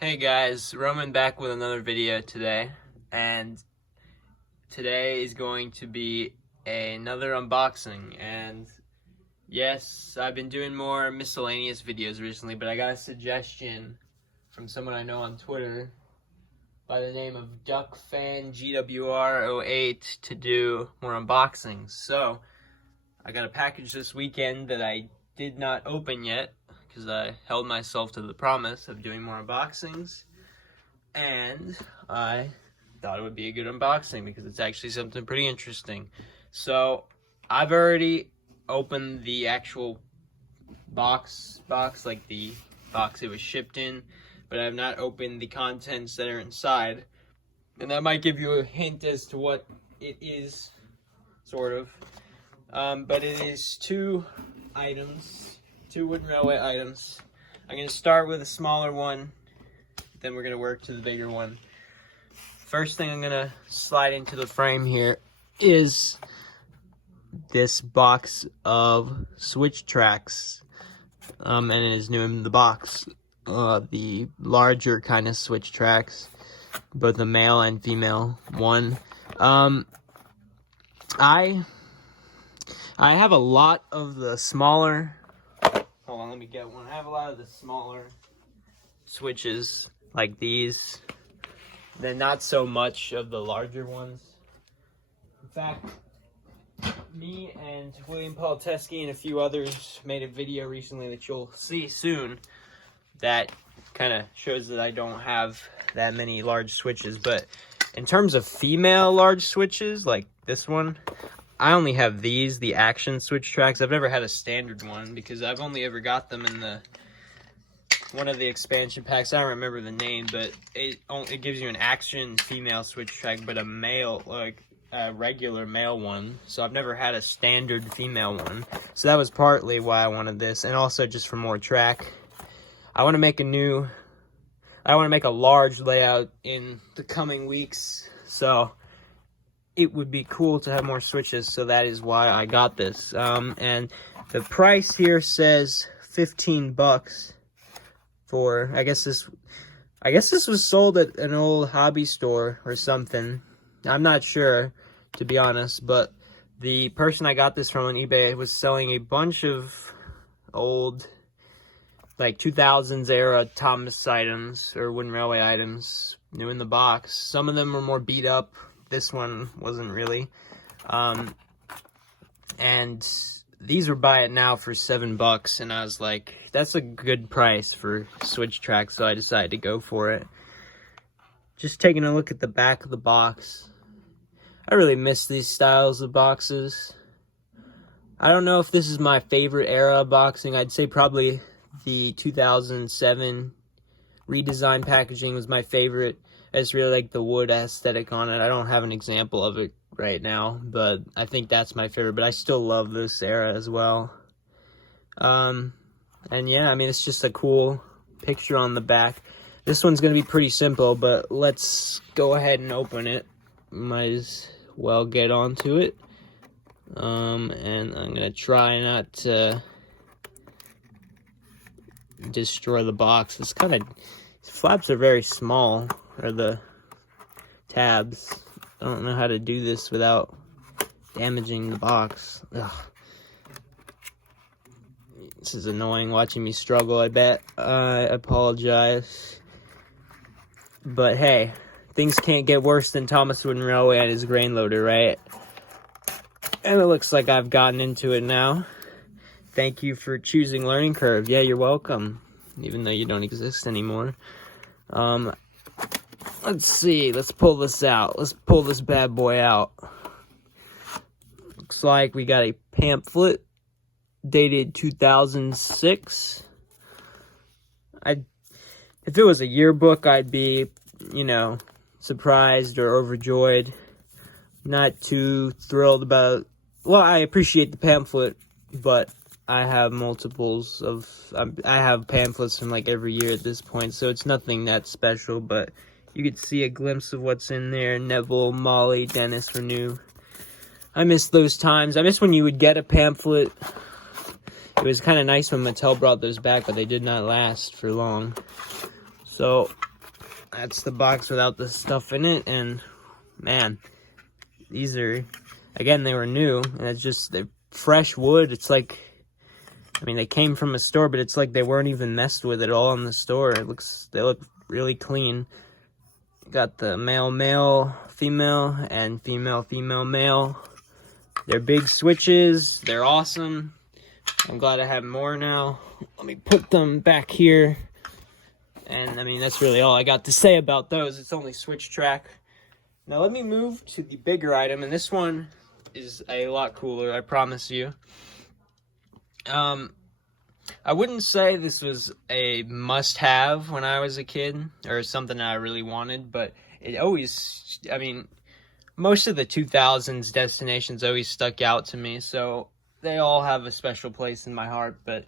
Hey guys, Roman back with another video today, and today is going to be another unboxing. And yes, I've been doing more miscellaneous videos recently, but I got a suggestion from someone I know on Twitter by the name of DuckFanGWR08 to do more unboxings. So I got a package this weekend that I did not open yet because I held myself to the promise of doing more unboxings, and I thought it would be a good unboxing because it's actually something pretty interesting. So I've already opened the actual box, like the box it was shipped in, but I have not opened the contents that are inside, and that might give you a hint as to what it is, sort of. But it is two wooden railway items. I'm going to start with a smaller one, then we're going to work to the bigger one. First thing I'm going to slide into the frame here is this box of switch tracks, and it is new in the box. The larger kind of switch tracks, both the male and female one. I have a lot of the smaller, hold on, let me get one. I have a lot of the smaller switches like these, then not so much of the larger ones. In fact, me and William Paul Teskey and a few others made a video recently that you'll see soon that kind of shows that I don't have that many large switches. But in terms of female large switches, like this one, I only have these, the action switch tracks. I've never had a standard one because I've only ever got them in one of the expansion packs. I don't remember the name, but it gives you an action female switch track, but a male, like a regular male one. So I've never had a standard female one. So that was partly why I wanted this, and also just for more track. I want to make a large layout in the coming weeks, so it would be cool to have more switches, so that is why I got this. And the price here says $15 for, I guess this was sold at an old hobby store or something. I'm not sure, to be honest, but the person I got this from on eBay was selling a bunch of old, like 2000s era Thomas items or wooden railway items, new in the box. Some of them were more beat up. This one wasn't really. And these were buy it now for $7, and I was like, that's a good price for switch tracks, so I decided to go for it. Just taking a look at the back of the box. I really miss these styles of boxes. I don't know if this is my favorite era of boxing. I'd say probably the 2007 redesign packaging was my favorite. I just really like the wood aesthetic on it. I don't have an example of it right now, but I think that's my favorite. But I still love this era as well. And yeah, I mean, it's just a cool picture on the back. This one's going to be pretty simple, but let's go ahead and open it. Might as well get onto it. And I'm going to try not to destroy the box. Flaps are very small, or the tabs. I don't know how to do this without damaging the box. Ugh. This is annoying watching me struggle, I bet. I apologize. But hey, things can't get worse than Thomas Wooden Railway and his grain loader, right? And it looks like I've gotten into it now. Thank you for choosing Learning Curve. Yeah, you're welcome. Even though you don't exist anymore. Let's see. Let's pull this out. Let's pull this bad boy out. Looks like we got a pamphlet dated 2006. If it was a yearbook, I'd be, surprised or overjoyed. Not too thrilled about. Well, I appreciate the pamphlet, but I have multiples of, I have pamphlets from like every year at this point, so it's nothing that special, but you could see a glimpse of what's in there. Neville, Molly, Dennis were new. I miss those times. I miss when you would get a pamphlet. It was kind of nice when Mattel brought those back, but they did not last for long. So That's the box without the stuff in it, and man, these are, again, they were new, and it's just, they're fresh wood. It's like, I mean, they came from a store, but it's like they weren't even messed with at all in the store. They look really clean. Got the male, female, and female, male. They're big switches. They're awesome. I'm glad I have more now. Let me put them back here. And I mean, that's really all I got to say about those. It's only switch track. Now let me move to the bigger item, and this one is a lot cooler, I promise you. I wouldn't say this was a must-have when I was a kid, or something I really wanted, but it always, I mean, most of the 2000s destinations always stuck out to me, so they all have a special place in my heart, but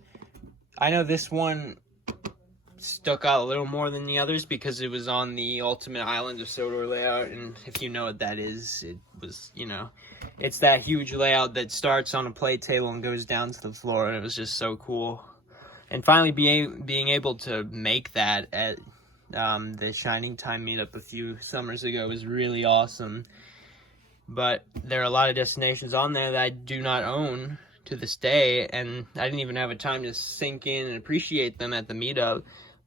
I know this one stuck out a little more than the others because it was on the Ultimate Island of Sodor layout, and if you know what that is, it was, you know, it's that huge layout that starts on a play table and goes down to the floor, and it was just so cool. And finally being able to make that at the Shining Time meetup a few summers ago was really awesome. But there are a lot of destinations on there that I do not own to this day, and I didn't even have a time to sink in and appreciate them at the meetup.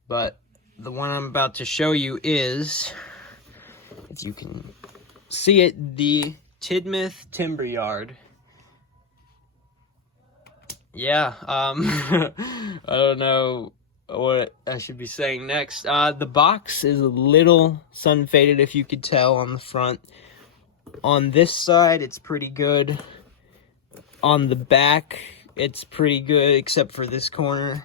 But the one I'm about to show you is, if you can see it, the Tidmouth Timber Yard. Yeah, I don't know what I should be saying next. The box is a little sun-faded, if you could tell, on the front. On this side, it's pretty good. On the back, it's pretty good, except for this corner.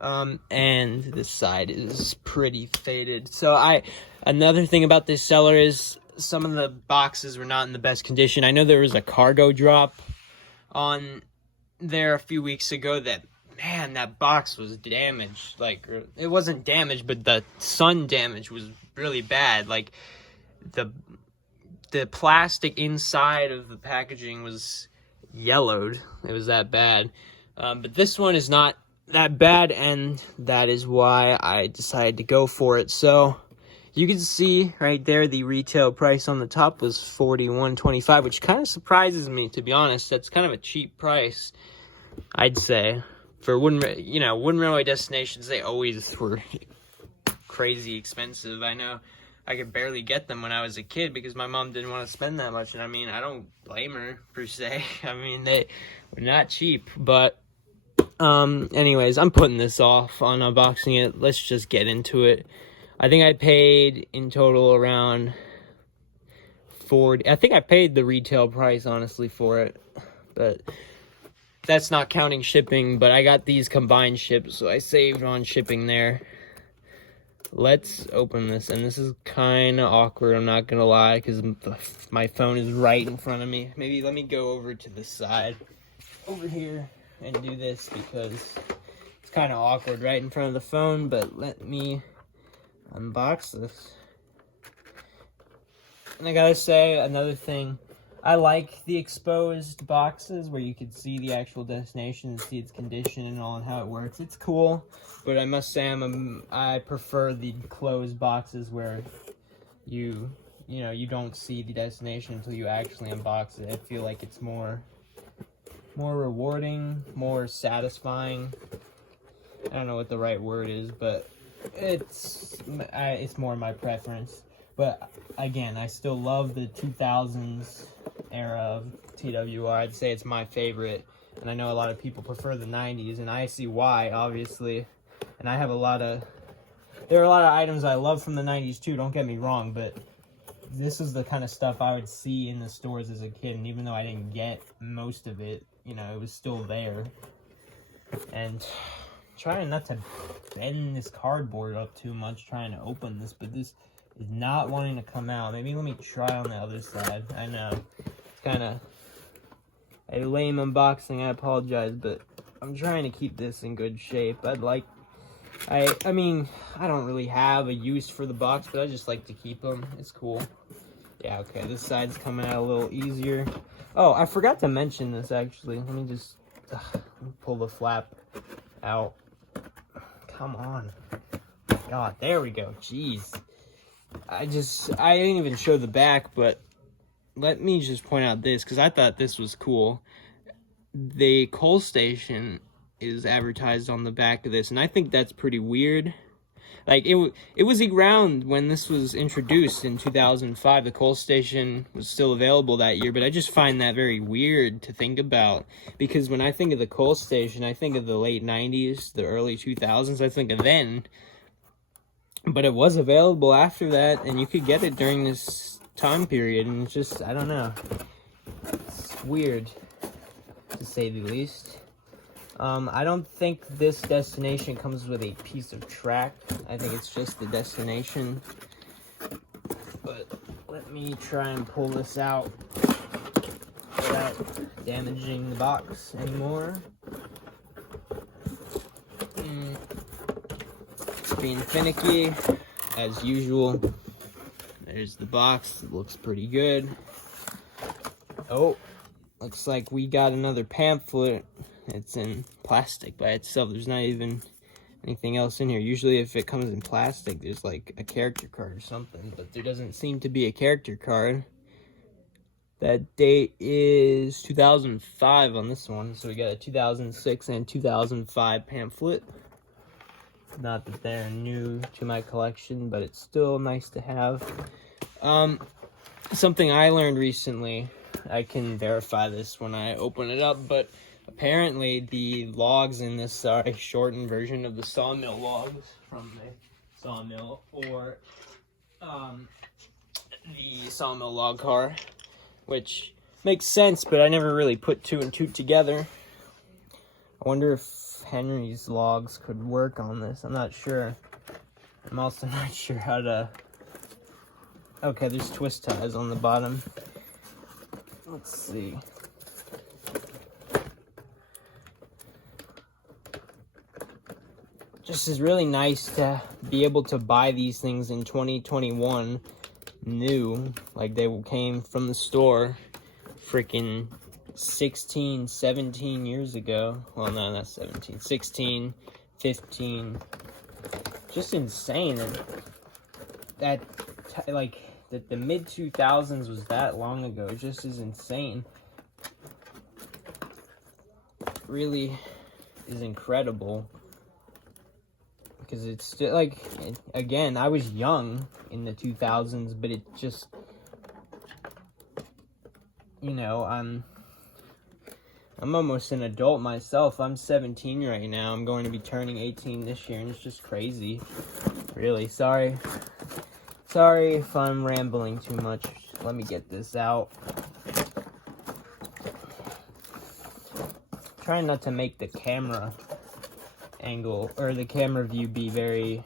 And this side is pretty faded. So another thing about this seller is some of the boxes were not in the best condition. I know there was a cargo drop on there a few weeks ago that, man, that box was damaged. Like, it wasn't damaged, but the sun damage was really bad. Like, the plastic inside of the packaging was yellowed. It was that bad. But this one is not that bad, and that is why I decided to go for it. So you can see right there the retail price on the top was $41.25, which kind of surprises me, to be honest. That's kind of a cheap price, I'd say, for wooden railway destinations. They always were crazy expensive. I know I could barely get them when I was a kid because my mom didn't want to spend that much, and I mean, I don't blame her per se. I mean, they were not cheap. But anyways, I'm putting this off on unboxing it. Let's just get into it. I think I paid in total around $40. I think I paid the retail price, honestly, for it, but that's not counting shipping. But I got these combined ships, so I saved on shipping there. Let's open this, and this is kind of awkward, I'm not gonna lie, because my phone is right in front of me. Maybe let me go over to the side over here and do this, because it's kind of awkward right in front of the phone. But let me unbox this. And I gotta say, another thing, I like the exposed boxes where you can see the actual destination and see its condition and all and how it works. It's cool, but I must say I prefer the closed boxes where you don't see the destination until you actually unbox it. I feel like it's more rewarding, more satisfying. I don't know what the right word is, but it's more my preference. But again, I still love the 2000s era of TWR. I'd say it's my favorite, and I know a lot of people prefer the 90s, and I see why, obviously. And there are a lot of items I love from the 90s too, don't get me wrong, but this is the kind of stuff I would see in the stores as a kid, and even though I didn't get most of it, it was still there. And trying not to bend this cardboard up too much trying to open this, but this is not wanting to come out. Maybe let me try on the other side. I know it's kind of a lame unboxing, I apologize, but I'm trying to keep this in good shape. I mean, I don't really have a use for the box, but I just like to keep them. It's cool. Yeah, okay, this side's coming out a little easier. Oh, I forgot to mention this, actually. Let me just pull the flap out. Come on. God, there we go. Jeez. I didn't even show the back, but let me just point out this, because I thought this was cool. The coal station is advertised on the back of this, and I think that's pretty weird. Like, it was around when this was introduced in 2005. The coal station was still available that year, but I just find that very weird to think about, because when I think of the coal station, I think of the late 90s, the early 2000s, I think of then. But it was available after that, and you could get it during this time period, and it's just, I don't know. It's weird, to say the least. I don't think this destination comes with a piece of track. I think it's just the destination. But let me try and pull this out without damaging the box anymore. Being finicky, as usual. There's the box. It looks pretty good. Oh, looks like we got another pamphlet. It's in plastic by itself. There's not even anything else in here. Usually if it comes in plastic, there's like a character card or something, but there doesn't seem to be a character card. That date is 2005 on this one, so we got a 2006 and 2005 pamphlet. Not that they're new to my collection, but it's still nice to have. Something I learned recently, I can verify this when I open it up, but apparently the logs in this are a shortened version of the sawmill logs from the sawmill, or the sawmill log car, which makes sense, but I never really put two and two together. I wonder if Henry's logs could work on this. I'm not sure. I'm also not sure how to... Okay, there's twist ties on the bottom. Let's see. Just is really nice to be able to buy these things in 2021 new, like they came from the store freaking 16, 17 years ago. Well, no, not 17, 16, 15. Just insane that like that the mid 2000s was that long ago. It just is insane. It really is incredible. Because it's still, like, again, I was young in the 2000s, but it just, you know, I'm almost an adult myself. I'm 17 right now. I'm going to be turning 18 this year, and it's just crazy. Really, sorry if I'm rambling too much. Let me get this out. Trying not to make the camera angle or the camera view be very,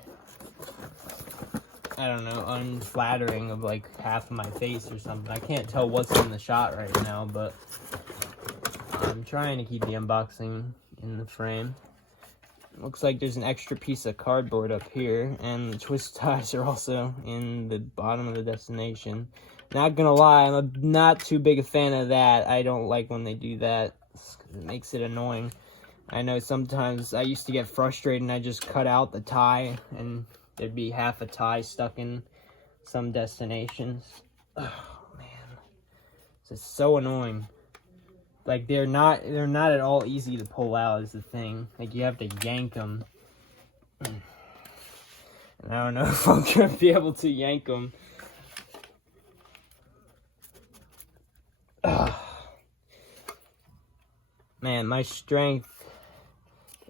I don't know, unflattering of like half of my face or something. I can't tell what's in the shot right now, but I'm trying to keep the unboxing in the frame. Looks like there's an extra piece of cardboard up here, and the twist ties are also in the bottom of the destination. Not gonna lie, I'm not too big a fan of that. I don't like when they do that. It makes it annoying. I know sometimes I used to get frustrated and I just cut out the tie and there'd be half a tie stuck in some destinations. Oh man, this is so annoying. Like they're not at all easy to pull out is the thing. Like you have to yank them. And I don't know if I'm gonna be able to yank them. Man, my strength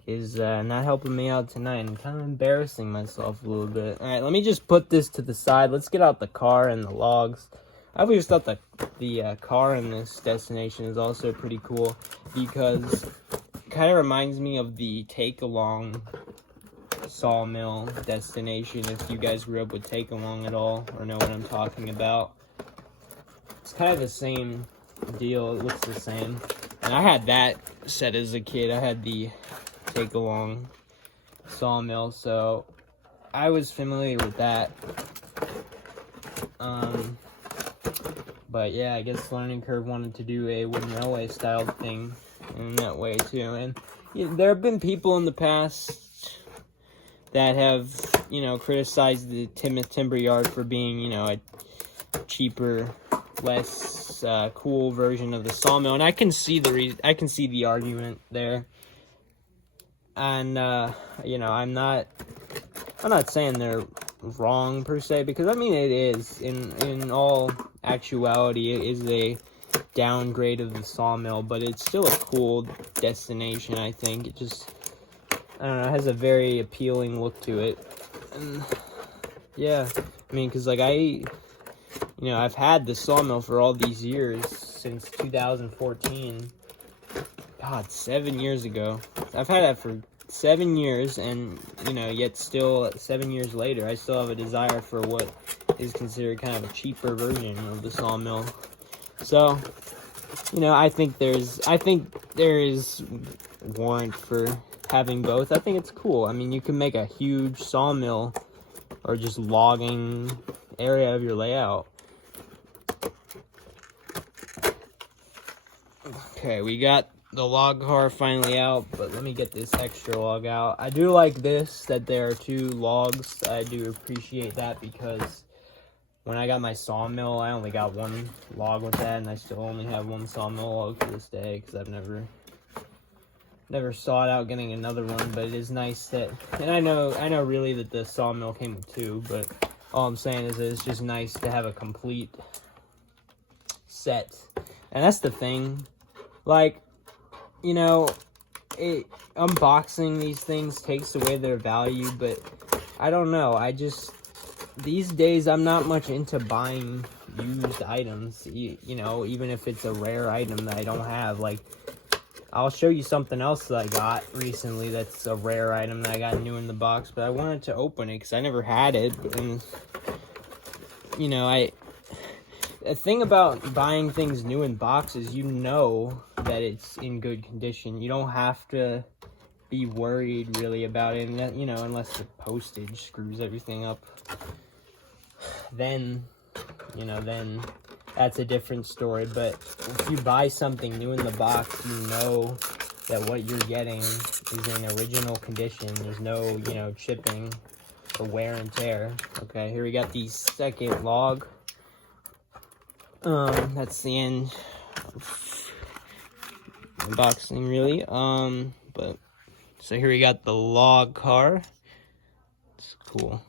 is not helping me out tonight. I'm kind of embarrassing myself a little bit. Alright, let me just put this to the side. Let's get out the car and the logs. I always thought that the car in this destination is also pretty cool because it kind of reminds me of the Take-Along sawmill destination, if you guys grew up with Take-Along at all or know what I'm talking about. It's kind of the same deal. It looks the same. And I had that set as a kid. I had the Take-Along sawmill, so I was familiar with that. But yeah, I guess Learning Curve wanted to do a wooden railway style thing in that way too. And there have been people in the past that have, you know, criticized the Tidmouth Timber Yard for being, you know, a cheaper, less cool version of the sawmill, and I can see the argument there. And you know, I'm not saying they're wrong per se, because I mean it is in all actuality, it is a downgrade of the sawmill, but it's still a cool destination. I think it just, I don't know, it has a very appealing look to it. And yeah, I mean, because like you know, I've had the sawmill for all these years, since 2014. God, 7 years ago. I've had it for 7 years, and, you know, yet still, 7 years later, I still have a desire for what is considered kind of a cheaper version of the sawmill. So, you know, I think there is warrant for having both. I think it's cool. I mean, you can make a huge sawmill or just logging area of your layout. Okay, we got the log car finally out, but let me get this extra log out. I do like this, that there are 2 logs. I do appreciate that, because when I got my sawmill, I only got 1 log with that, and I still only have 1 sawmill log to this day, because I've never sought out getting another one. But it is nice that, and I know really that the sawmill came with 2, but all I'm saying is that it's just nice to have a complete set. And that's the thing, like, you know, unboxing these things takes away their value, but I don't know, these days I'm not much into buying used items, you know, even if it's a rare item that I don't have. Like, I'll show you something else that I got recently that's a rare item that I got new in the box, but I wanted to open it because I never had it. And, you know, the thing about buying things new in boxes, you know that it's in good condition. You don't have to be worried really about it, and that, you know, unless the postage screws everything up. Then, you know, then that's a different story. But if you buy something new in the box, you know that what you're getting is in original condition. There's no, you know, chipping or wear and tear. Okay, here we got the second log. That's the end of unboxing, really. But so here we got the log car. It's cool.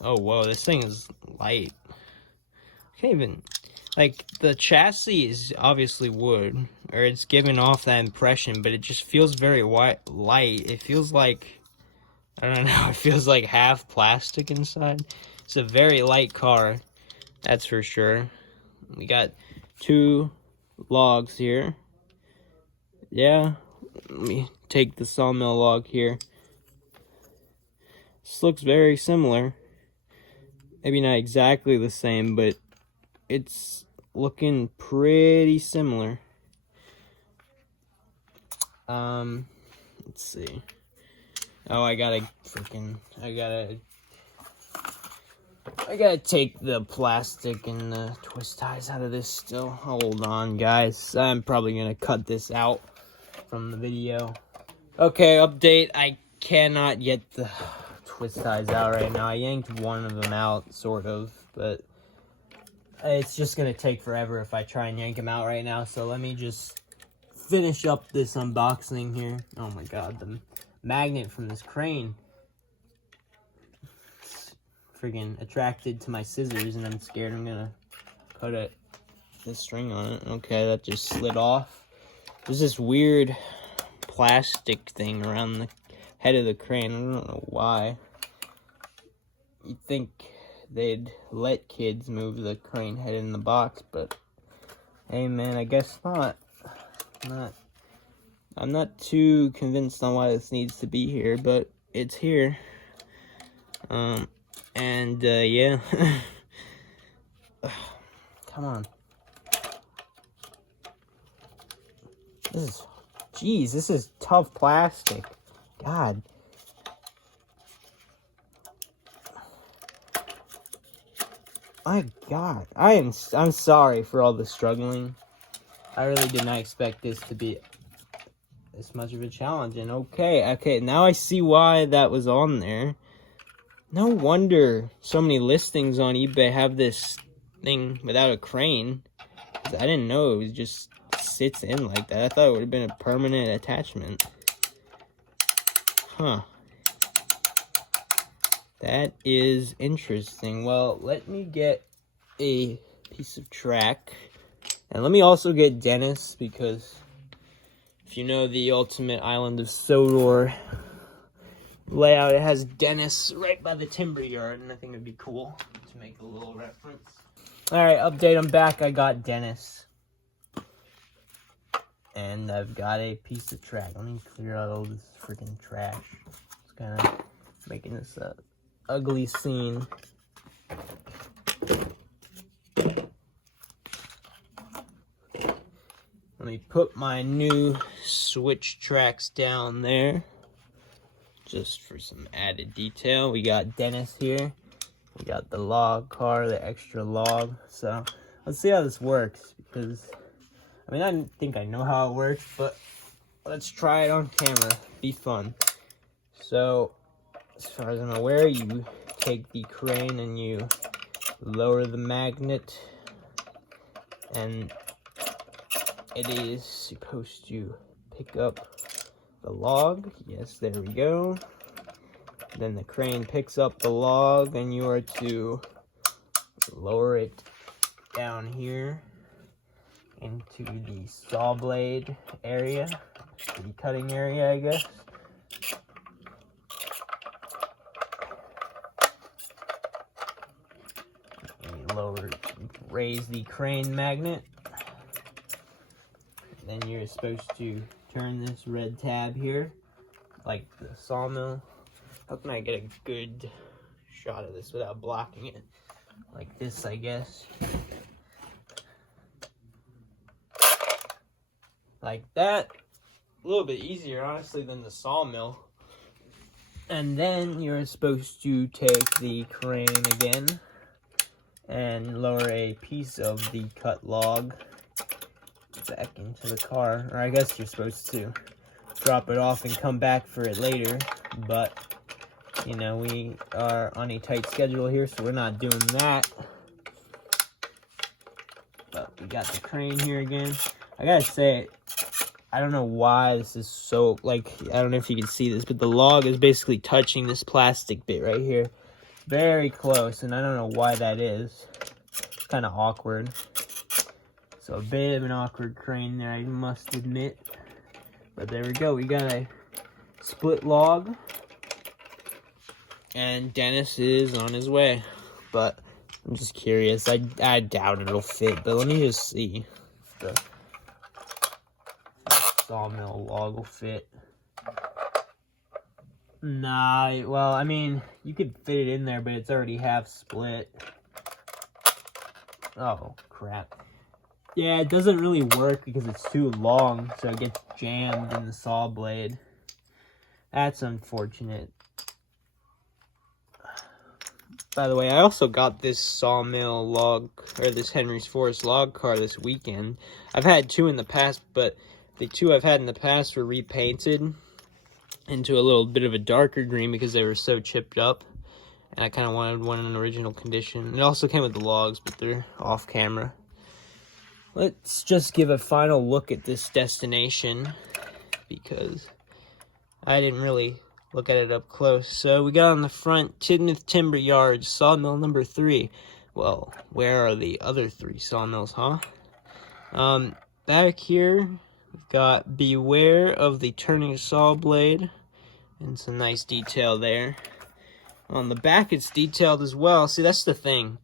Oh, whoa, this thing is light. I can't even, like, the chassis is obviously wood, or it's giving off that impression, but it just feels very light. It feels like, I don't know, it feels like half plastic inside. It's a very light car, that's for sure. We got 2 logs here. Yeah, let me take the sawmill log here. This looks very similar. Maybe not exactly the same, but it's looking pretty similar. Let's see. Oh, I gotta take the plastic and the twist ties out of this still. Hold on, guys. I'm probably gonna cut this out from the video. Okay, update. I cannot get the twist ties out right now. I yanked one of them out, sort of, but it's just gonna take forever if I try and yank them out right now. So let me just finish up this unboxing here. Oh my god, the magnet from this crane. Friggin' attracted to my scissors, and I'm scared I'm gonna cut the string on it. Okay, that just slid off. There's this weird plastic thing around the head of the crane. I don't know why. You'd think they'd let kids move the crane head in the box, but hey man, I guess not. I'm not too convinced on why this needs to be here, but it's here. Yeah. Come on. This is tough plastic. God. My God. I'm sorry for all the struggling. I really did not expect this to be this much of a challenge. And okay, now I see why that was on there. No wonder so many listings on eBay have this thing without a crane. I didn't know it was just sits in like that. I thought it would have been a permanent attachment. Huh. That is interesting. Well, let me get a piece of track. And let me also get Dennis, because if you know the Ultimate Island of Sodor layout, it has Dennis right by the timber yard, and I think it'd be cool to make a little reference. Alright, update, I'm back. I got Dennis. And I've got a piece of track. Let me clear out all this freaking trash. It's kind of making this ugly scene. Let me put my new switch tracks down there, just for some added detail. We got Dennis here. We got the log car, the extra log. So let's see how this works, because I mean, I think I know how it works, but let's try it on camera. Be fun. So as far as I'm aware, you take the crane and you lower the magnet, and it is supposed to pick up the log. Yes, there we go. Then the crane picks up the log, and you are to lower it down here into the saw blade area, the cutting area, I guess. Raise the crane magnet. Then you're supposed to turn this red tab here, like the sawmill. How can I get a good shot of this without blocking it? Like this, I guess. Like that. A little bit easier, honestly, than the sawmill. And then you're supposed to take the crane again and lower a piece of the cut log back into the car. Or I guess you're supposed to drop it off and come back for it later, but you know, we are on a tight schedule here, so we're not doing that. But we got the crane here again. I gotta say, I don't know why this is so, like, I don't know if you can see this, but the log is basically touching this plastic bit right here. Very close, and I don't know why that is. It's kind of awkward. So a bit of an awkward crane there, I must admit. But there we go, we got a split log. And Dennis is on his way. But I'm just curious, I doubt it'll fit, but let me just see if the sawmill log will fit. Nah, well, I mean, you could fit it in there, but it's already half split. Oh, crap. Yeah, it doesn't really work because it's too long, so it gets jammed in the saw blade. That's unfortunate. By the way, I also got this sawmill log, or this Henry's Forest log car this weekend. I've had two in the past, but the two I've had in the past were repainted into a little bit of a darker green because they were so chipped up, and I kind of wanted one in original condition. It also came with the logs, but they're off camera. Let's just give a final look at this destination, because I didn't really look at it up close. So we got on the front, Tidmouth Timber Yards, sawmill number 3. Well, where are the other 3 sawmills, huh? Back here, we've got beware of the turning saw blade, and some nice detail there. On the back, it's detailed as well. See, that's the thing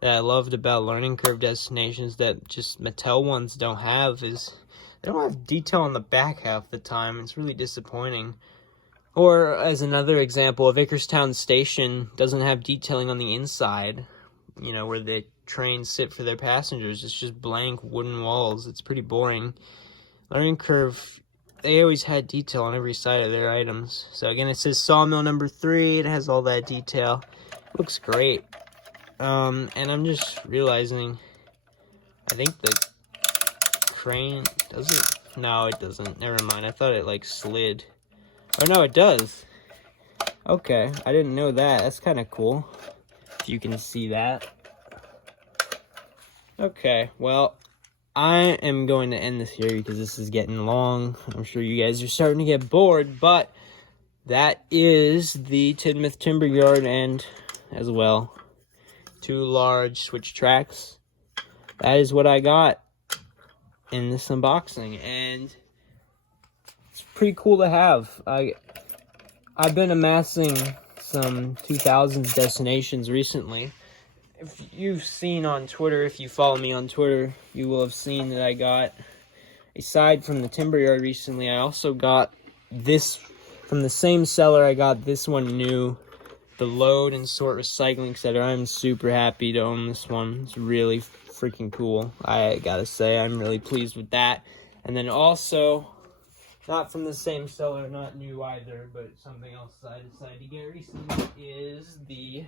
that I loved about learning curve destinations that just Mattel ones don't have, is they don't have detail on the back half the time. It's really disappointing. Or, as another example, Vickerstown Station doesn't have detailing on the inside, you know, where the trains sit for their passengers. It's just blank wooden walls. It's pretty boring. Learning curve, they always had detail on every side of their items. So again, it says sawmill number 3. It has all that detail. Looks great. And I'm just realizing, I think the crane, does it No, it doesn't. Never mind. I thought it, like, slid. Oh, no, it does. Okay, I didn't know that. That's kind of cool. If you can see that. Okay, well, I am going to end this here because this is getting long. I'm sure you guys are starting to get bored, but that is the Tidmouth Timber Yard, and as well, 2 large switch tracks. That is what I got in this unboxing, and it's pretty cool to have. I've been amassing some 2000s destinations recently. If you've seen on Twitter, if you follow me on Twitter, you will have seen that I got, aside from the Timber Yard recently, I also got this from the same seller. I got this one new, the Load and Sort Recycling Center. I'm super happy to own this one. It's really freaking cool. I gotta say, I'm really pleased with that. And then also, not from the same seller, not new either, but something else I decided to get recently is the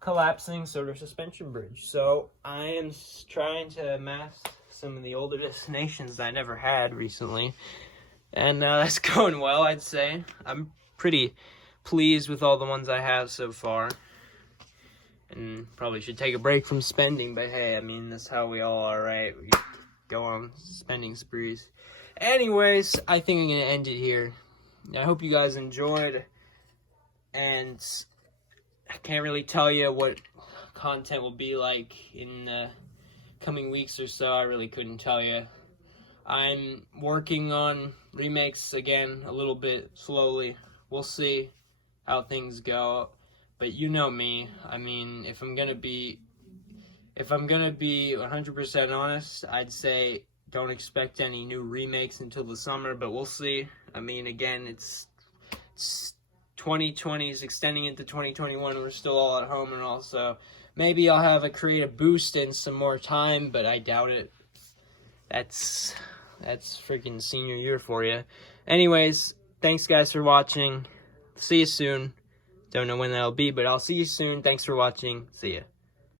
collapsing soda suspension bridge. So I am trying to amass some of the older destinations that I never had recently, and that's going well, I'd say. I'm pretty pleased with all the ones I have so far, and probably should take a break from spending, but hey, I mean, that's how we all are, right? We go on spending sprees. Anyways, I think I'm gonna end it here. I hope you guys enjoyed, and I can't really tell you what content will be like in the coming weeks or so. I really couldn't tell you. I'm working on remakes again a little bit slowly. We'll see how things go. But you know me. I mean, if I'm gonna be 100% honest, I'd say don't expect any new remakes until the summer, but we'll see. I mean, again, it's 2020 is extending into 2021. We're still all at home and all, so maybe I'll have a creative boost in some more time, but I doubt it. That's freaking senior year for you. Anyways, thanks guys for watching. See you soon. Don't know when that'll be, but I'll see you soon. Thanks for watching. See ya.